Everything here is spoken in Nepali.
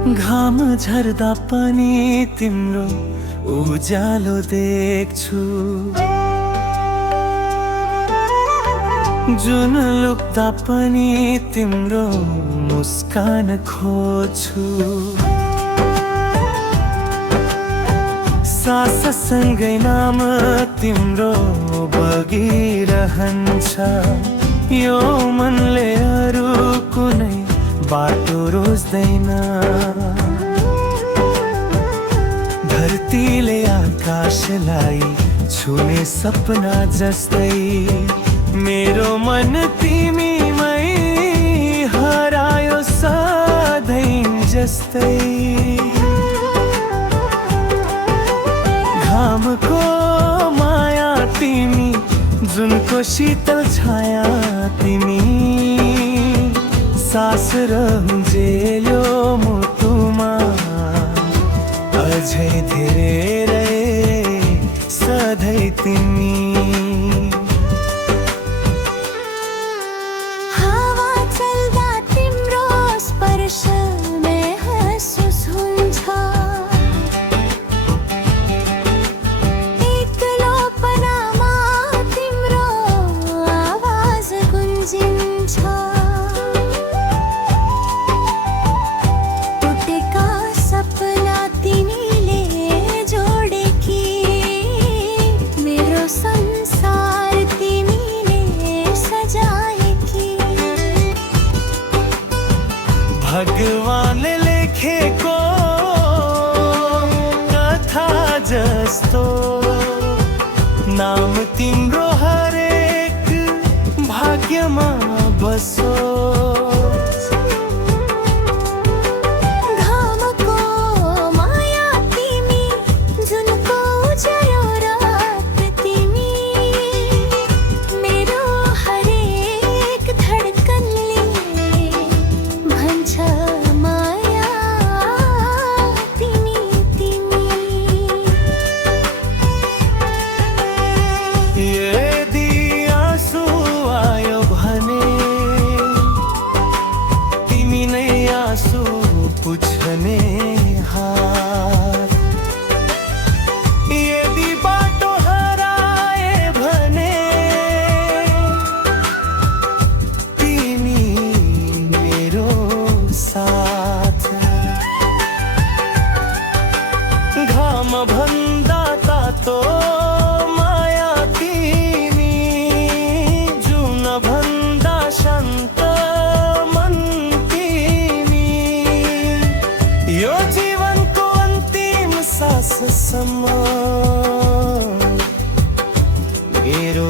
घाम झर्दा पनि तिम्रो उज्यालो देख्छु, जुन लुक्दा पनि तिम्रो मुस्कान खोज्छु। साससँगै नाम तिम्रो बगिरहन्छ, यो मनले अरू कुनै बाटो रोज्दैन। धरतीले आकाशलाई छुने सपना जस्तै मेरो मन तिमीमै हरायो सधैँ जस्तै। घामको माया तिमी, जुनको शीतल छाया तिमी, सास रहन्जेल्यो मुटुमा अझै धेरै सधैँ तिमी। हावा चल्दा तिम्रो स्पर्श महसुस हुन्छ, एक्लोपनामा तिम्रो आवाज गुन्जिन्छ। टुटेका सपना तिमीले जोडेकी, मेरो संसार तिमीले सजाएकी। भगवानले लेखेको कथा जस्तो नाम तिम्रो हरेक भाग्यमा बसोस्। घामको माया तिमी, जुनको उज्यालो रात तिमी, मेरो हरेक धडकनले भन्छ माया तिमी तिमी। यदि आँसु आयो भने तिमी नै आँसु पुछ्ने हात। यदि बाटो हराए भने तिमी मेरो साथ। घाम भन्दा तातो माया तिमी, जुन भन्दा शान्त मन तिमी, यो जीवनको अन्तिम साससम्म मेरो